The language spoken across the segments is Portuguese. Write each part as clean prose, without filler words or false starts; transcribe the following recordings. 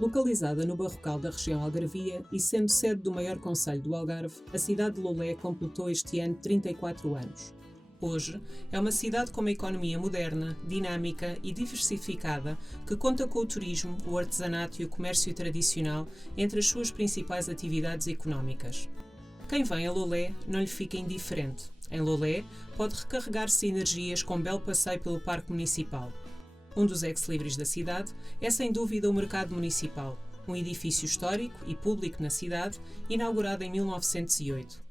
Localizada no Barrocal da região Algarvia e sendo sede do maior concelho do Algarve, a cidade de Lolé completou este ano 34 anos. Hoje, é uma cidade com uma economia moderna, dinâmica e diversificada que conta com o turismo, o artesanato e o comércio tradicional entre as suas principais atividades económicas. Quem vem a Lolé não lhe fica indiferente. Em Lolé, pode recarregar-se energias com um belo passeio pelo Parque Municipal. Um dos ex-libris da cidade é sem dúvida o Mercado Municipal, um edifício histórico e público na cidade, inaugurado em 1908.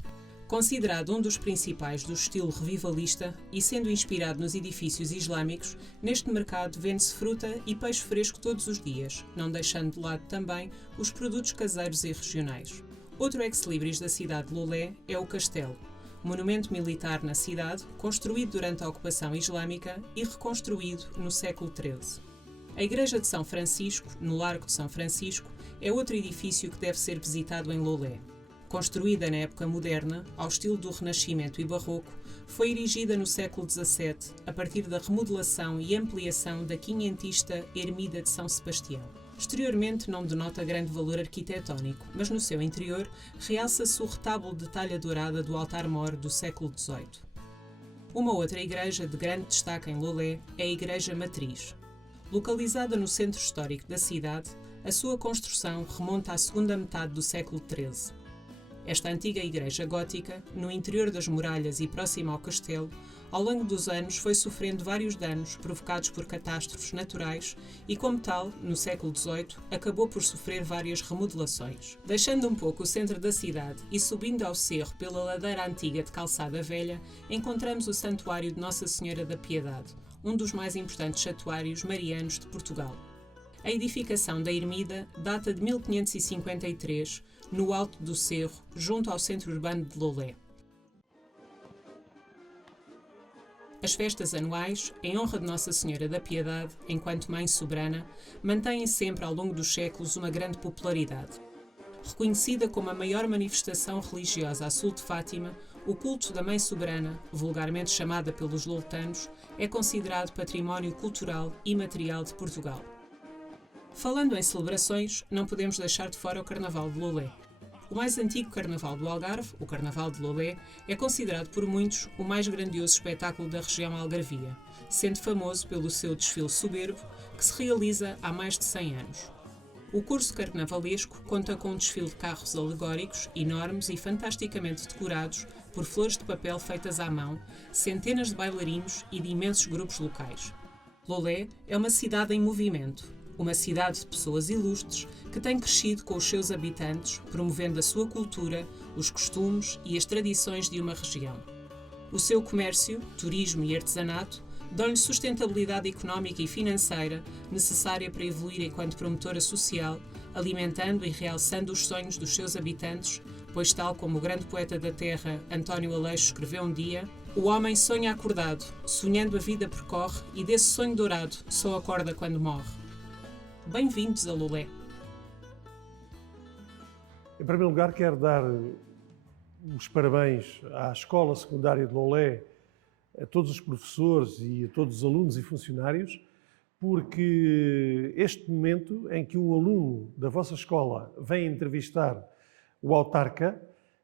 Considerado um dos principais do estilo revivalista e sendo inspirado nos edifícios islâmicos, neste mercado vende-se fruta e peixe fresco todos os dias, não deixando de lado também os produtos caseiros e regionais. Outro ex-libris da cidade de Lolé é o Castelo, monumento militar na cidade, construído durante a ocupação islâmica e reconstruído no século XIII. A Igreja de São Francisco, no Largo de São Francisco, é outro edifício que deve ser visitado em Lolé. Construída na época moderna, ao estilo do Renascimento e Barroco, foi erigida no século XVII, a partir da remodelação e ampliação da quinhentista Ermida de São Sebastião. Exteriormente não denota grande valor arquitetónico, mas no seu interior realça-se o retábulo de talha dourada do altar-mor do século XVIII. Uma outra igreja de grande destaque em Lolé é a Igreja Matriz. Localizada no centro histórico da cidade, a sua construção remonta à segunda metade do século XIII. Esta antiga igreja gótica, no interior das muralhas e próxima ao castelo, ao longo dos anos foi sofrendo vários danos provocados por catástrofes naturais e, como tal, no século XVIII, acabou por sofrer várias remodelações. Deixando um pouco o centro da cidade e subindo ao cerro pela ladeira antiga de Calçada Velha, encontramos o Santuário de Nossa Senhora da Piedade, um dos mais importantes santuários marianos de Portugal. A edificação da ermida data de 1553, no alto do cerro, junto ao centro urbano de Lolé. As festas anuais, em honra de Nossa Senhora da Piedade, enquanto Mãe Soberana, mantêm sempre ao longo dos séculos uma grande popularidade. Reconhecida como a maior manifestação religiosa a sul de Fátima, o culto da Mãe Soberana, vulgarmente chamada pelos loletanos, é considerado património cultural e material de Portugal. Falando em celebrações, não podemos deixar de fora o Carnaval de Lolé. O mais antigo carnaval do Algarve, o Carnaval de Lolé, é considerado por muitos o mais grandioso espetáculo da região algarvia, sendo famoso pelo seu desfile soberbo, que se realiza há mais de 100 anos. O curso carnavalesco conta com um desfile de carros alegóricos, enormes e fantasticamente decorados por flores de papel feitas à mão, centenas de bailarinos e de imensos grupos locais. Lolé é uma cidade em movimento. Uma cidade de pessoas ilustres que tem crescido com os seus habitantes, promovendo a sua cultura, os costumes e as tradições de uma região. O seu comércio, turismo e artesanato dão-lhe sustentabilidade económica e financeira necessária para evoluir enquanto promotora social, alimentando e realçando os sonhos dos seus habitantes, pois tal como o grande poeta da terra, António Aleixo, escreveu um dia: o homem sonha acordado, sonhando a vida percorre e desse sonho dourado só acorda quando morre. Bem-vindos a Lolé. Em primeiro lugar, quero dar os parabéns à Escola Secundária de Lolé, a todos os professores e a todos os alunos e funcionários, porque este momento em que um aluno da vossa escola vem entrevistar o autarca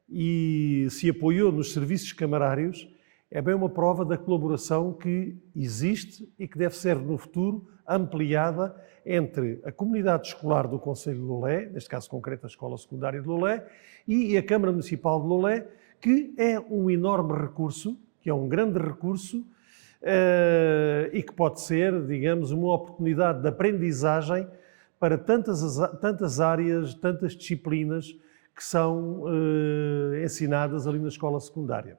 e se apoiou nos serviços camarários é bem uma prova da colaboração que existe e que deve ser no futuro ampliada entre a comunidade escolar do Concelho de Lolé, neste caso concreto a Escola Secundária de Lolé, e a Câmara Municipal de Lolé, que é um enorme recurso, que é um grande recurso e que pode ser, digamos, uma oportunidade de aprendizagem para tantas áreas, tantas disciplinas que são ensinadas ali na escola secundária.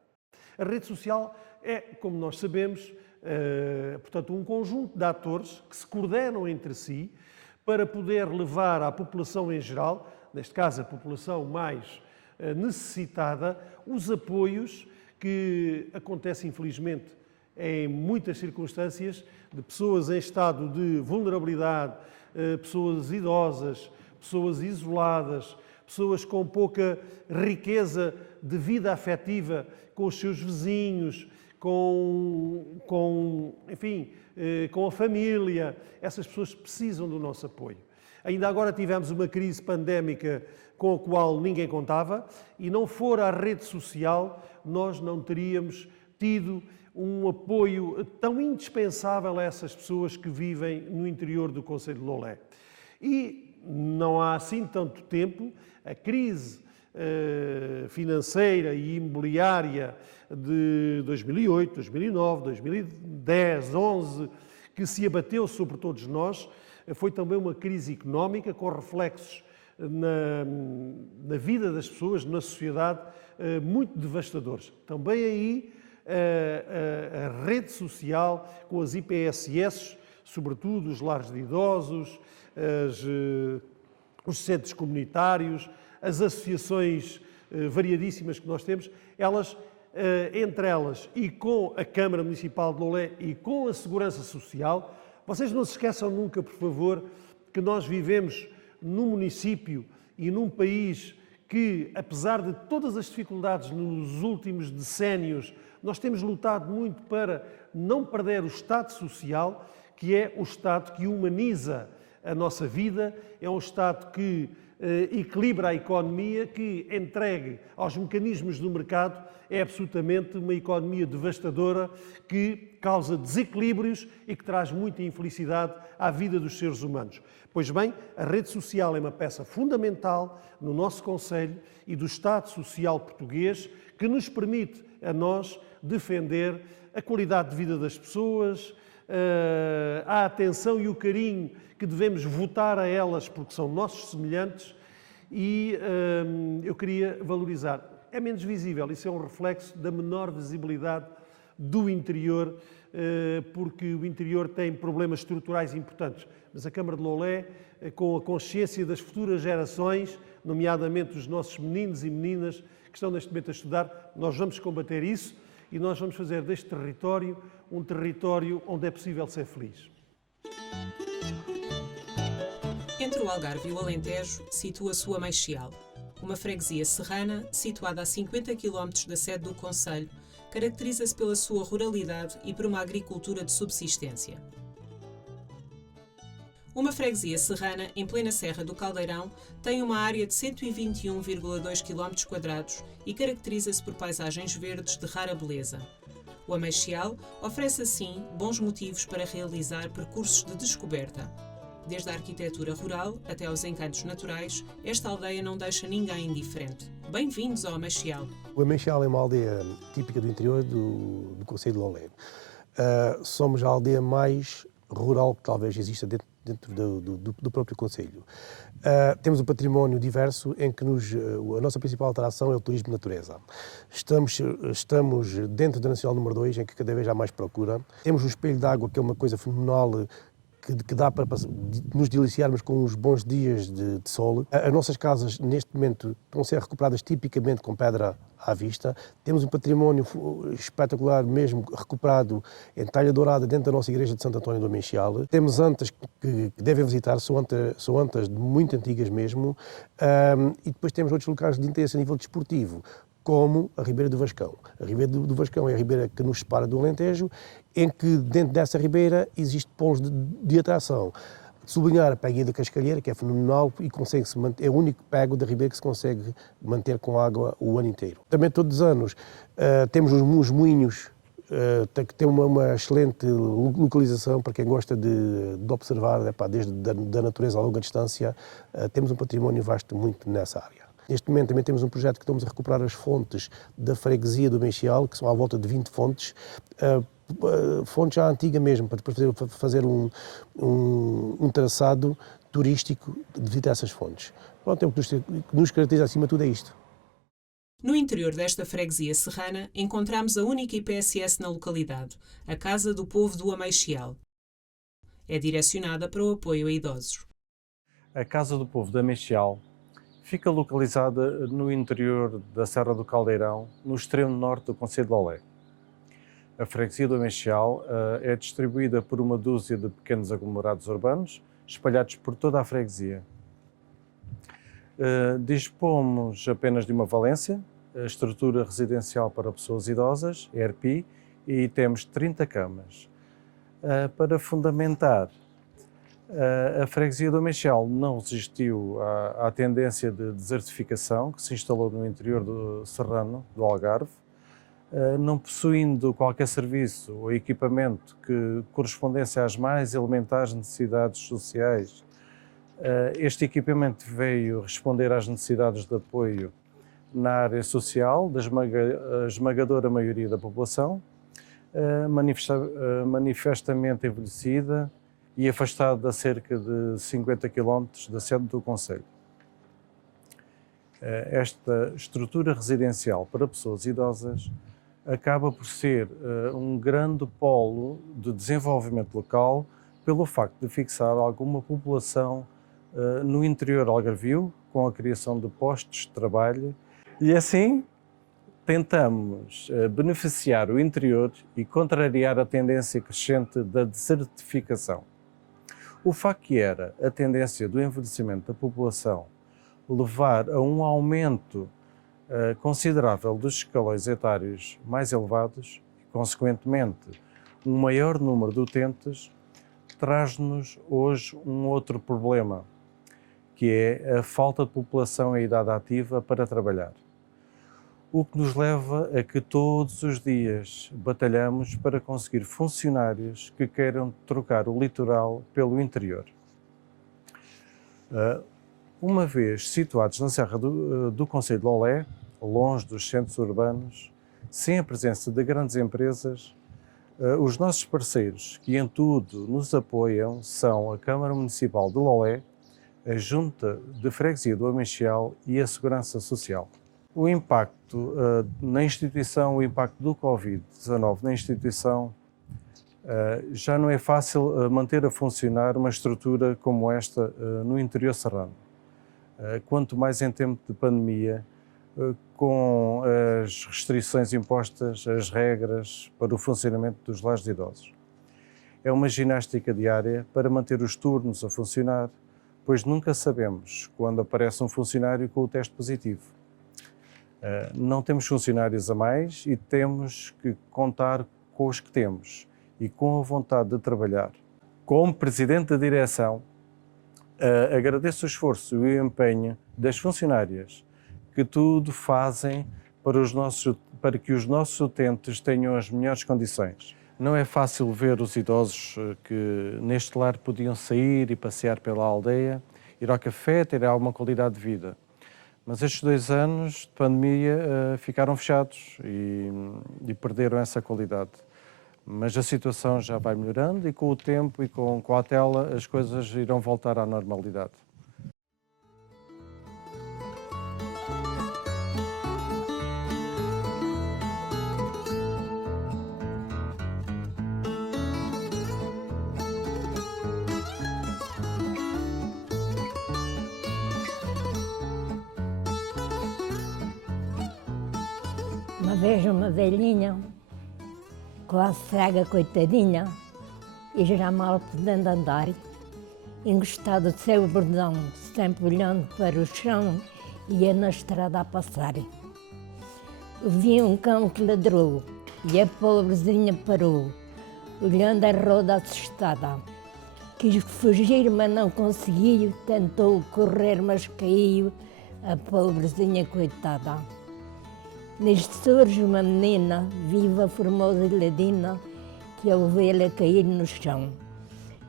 A rede social é, como nós sabemos, portanto, um conjunto de atores que se coordenam entre si para poder levar à população em geral, neste caso a população mais necessitada, os apoios que acontecem, infelizmente, em muitas circunstâncias, de pessoas em estado de vulnerabilidade, pessoas idosas, pessoas isoladas, pessoas com pouca riqueza de vida afetiva com os seus vizinhos, enfim, com a família. Essas pessoas precisam do nosso apoio. Ainda agora tivemos uma crise pandémica com a qual ninguém contava e não fora a rede social, nós não teríamos tido um apoio tão indispensável a essas pessoas que vivem no interior do concelho de Lolé. E não há assim tanto tempo, a crise financeira e imobiliária de 2008, 2009, 2010, 2011, que se abateu sobre todos nós, foi também uma crise económica com reflexos na vida das pessoas, na sociedade, muito devastadores. Também aí a rede social, com as IPSS, sobretudo os lares de idosos, os centros comunitários, as associações variadíssimas que nós temos, elas, entre elas e com a Câmara Municipal de Lolé e com a Segurança Social, vocês não se esqueçam nunca, por favor, que nós vivemos num município e num país que, apesar de todas as dificuldades nos últimos decénios, nós temos lutado muito para não perder o Estado social, que é o Estado que humaniza a nossa vida, é um Estado que equilibra a economia, que entregue aos mecanismos do mercado, é absolutamente uma economia devastadora que causa desequilíbrios e que traz muita infelicidade à vida dos seres humanos. Pois bem, a rede social é uma peça fundamental no nosso concelho e do Estado Social português que nos permite a nós defender a qualidade de vida das pessoas, a atenção e o carinho que devemos votar a elas porque são nossos semelhantes e eu queria valorizar. É menos visível, isso é um reflexo da menor visibilidade do interior, porque o interior tem problemas estruturais importantes. Mas a Câmara de Lolé, com a consciência das futuras gerações, nomeadamente os nossos meninos e meninas que estão neste momento a estudar, nós vamos combater isso e nós vamos fazer deste território um território onde é possível ser feliz. Entre o Algarve e o Alentejo situa-se o Ameixial, uma freguesia serrana situada a 50 km da sede do concelho, caracteriza-se pela sua ruralidade e por uma agricultura de subsistência. Uma freguesia serrana em plena Serra do Caldeirão tem uma área de 121,2 km² e caracteriza-se por paisagens verdes de rara beleza. O Ameixial oferece assim bons motivos para realizar percursos de descoberta. Desde a arquitetura rural até aos encantos naturais, esta aldeia não deixa ninguém indiferente. Bem-vindos ao Ameixial. O Ameixial é uma aldeia típica do interior do concelho de Lolé. Somos a aldeia mais rural que talvez exista dentro do próprio concelho. Temos um património diverso em que a nossa principal atração é o turismo de natureza. Estamos dentro da Nacional número 2, em que cada vez há mais procura. Temos um espelho de água, que é uma coisa fenomenal, que dá para nos deliciarmos com uns bons dias de sol. As nossas casas, neste momento, estão a ser recuperadas tipicamente com pedra à vista. Temos um património espetacular, mesmo recuperado em talha dourada, dentro da nossa igreja de Santo António do Ameixial. Temos antas que devem visitar, são antas muito antigas mesmo. E depois temos outros locais de interesse a nível desportivo, como a Ribeira do Vascão. A Ribeira do Vascão é a ribeira que nos separa do Alentejo, em que dentro dessa ribeira existem polos de atração. Sublinhar a Peguinha da Cascalheira, que é fenomenal e consegue-se manter, é o único pego da ribeira que se consegue manter com água o ano inteiro. Também todos os anos temos os moinhos, que têm uma excelente localização para quem gosta de observar, desde da natureza a longa distância. Temos um património vasto muito nessa área. Neste momento também temos um projeto que estamos a recuperar as fontes da freguesia do Ameixial, que são à volta de 20 fontes, fontes já antigas mesmo, para fazer um traçado turístico de visita a essas fontes. Pronto, o que nos caracteriza acima de tudo é isto. No interior desta freguesia serrana, encontramos a única IPSS na localidade, a Casa do Povo do Ameixial. É direcionada para o apoio a idosos. A Casa do Povo do Ameixial fica localizada no interior da Serra do Caldeirão, no extremo norte do concelho de Lolé. A freguesia do Ameixial é distribuída por uma dúzia de pequenos aglomerados urbanos, espalhados por toda a freguesia. Dispomos apenas de uma valência, a estrutura residencial para pessoas idosas, ERPI, e temos 30 camas. Para fundamentar A freguesia do Meixal não resistiu à tendência de desertificação que se instalou no interior do serrano, do Algarve, não possuindo qualquer serviço ou equipamento que correspondesse às mais elementares necessidades sociais. Este equipamento veio responder às necessidades de apoio na área social da esmagadora maioria da população, manifestamente envelhecida e afastada a cerca de 50 km da sede do concelho. Esta estrutura residencial para pessoas idosas acaba por ser um grande polo de desenvolvimento local pelo facto de fixar alguma população no interior algarvio, com a criação de postos de trabalho, e assim tentamos beneficiar o interior e contrariar a tendência crescente da desertificação. O facto que era a tendência do envelhecimento da população levar a um aumento considerável dos escalões etários mais elevados e, consequentemente, um maior número de utentes, traz-nos hoje um outro problema, que é a falta de população em idade ativa para trabalhar. O que nos leva a que todos os dias batalhamos para conseguir funcionários que queiram trocar o litoral pelo interior. Uma vez situados na Serra do concelho de Lolé, longe dos centros urbanos, sem a presença de grandes empresas, os nossos parceiros que em tudo nos apoiam são a Câmara Municipal de Lolé, a Junta de Freguesia do Ameixal e a Segurança Social. O impacto na instituição, o impacto do Covid-19 na instituição, já não é fácil manter a funcionar uma estrutura como esta no interior serrano. Quanto mais em tempo de pandemia, com as restrições impostas, as regras para o funcionamento dos lares de idosos. É uma ginástica diária para manter os turnos a funcionar, pois nunca sabemos quando aparece um funcionário com o teste positivo. Não temos funcionários a mais e temos que contar com os que temos e com a vontade de trabalhar. Como Presidente da Direção, agradeço o esforço e o empenho das funcionárias que tudo fazem para que os nossos utentes tenham as melhores condições. Não é fácil ver os idosos que neste lar podiam sair e passear pela aldeia, ir ao café, ter alguma qualidade de vida. Mas estes 2 anos de pandemia ficaram fechados e perderam essa qualidade. Mas a situação já vai melhorando e com o tempo e com a cautela as coisas irão voltar à normalidade. Uma vez uma velhinha, quase cega, coitadinha, e já mal podendo andar, encostada do seu bordão, sempre olhando para o chão, ia na estrada a passar. Vi um cão que ladrou e a pobrezinha parou, olhando a roda assustada. Quis fugir, mas não conseguiu, tentou correr, mas caiu, a pobrezinha coitada. Nisto surge uma menina, viva, formosa e ladina, que ao vê-la cair no chão.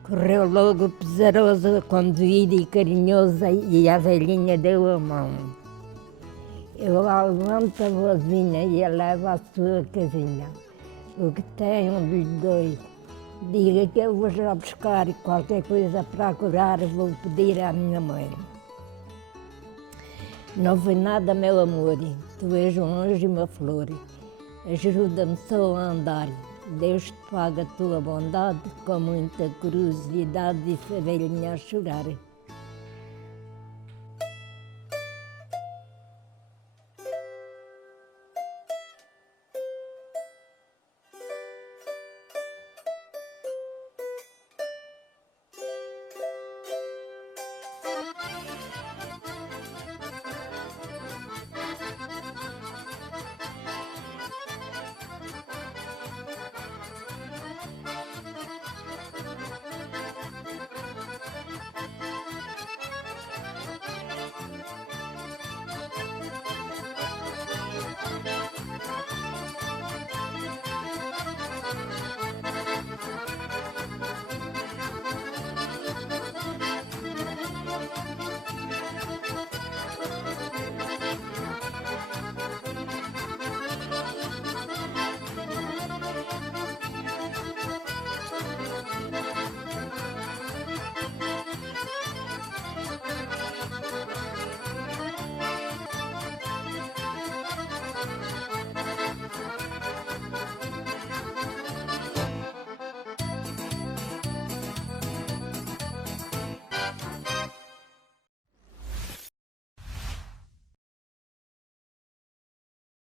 Correu logo pesarosa, conduída e carinhosa, e a velhinha deu a mão. Eu a levanto a vozinha e a levo à sua casinha. O que tenho lhe dou. Diga que eu vou já buscar qualquer coisa para curar, vou pedir à minha mãe. Não foi nada, meu amor, tu és um anjo e uma flor, ajuda-me só a andar, Deus te paga a tua bondade, com muita curiosidade, disse a velhinha a chorar.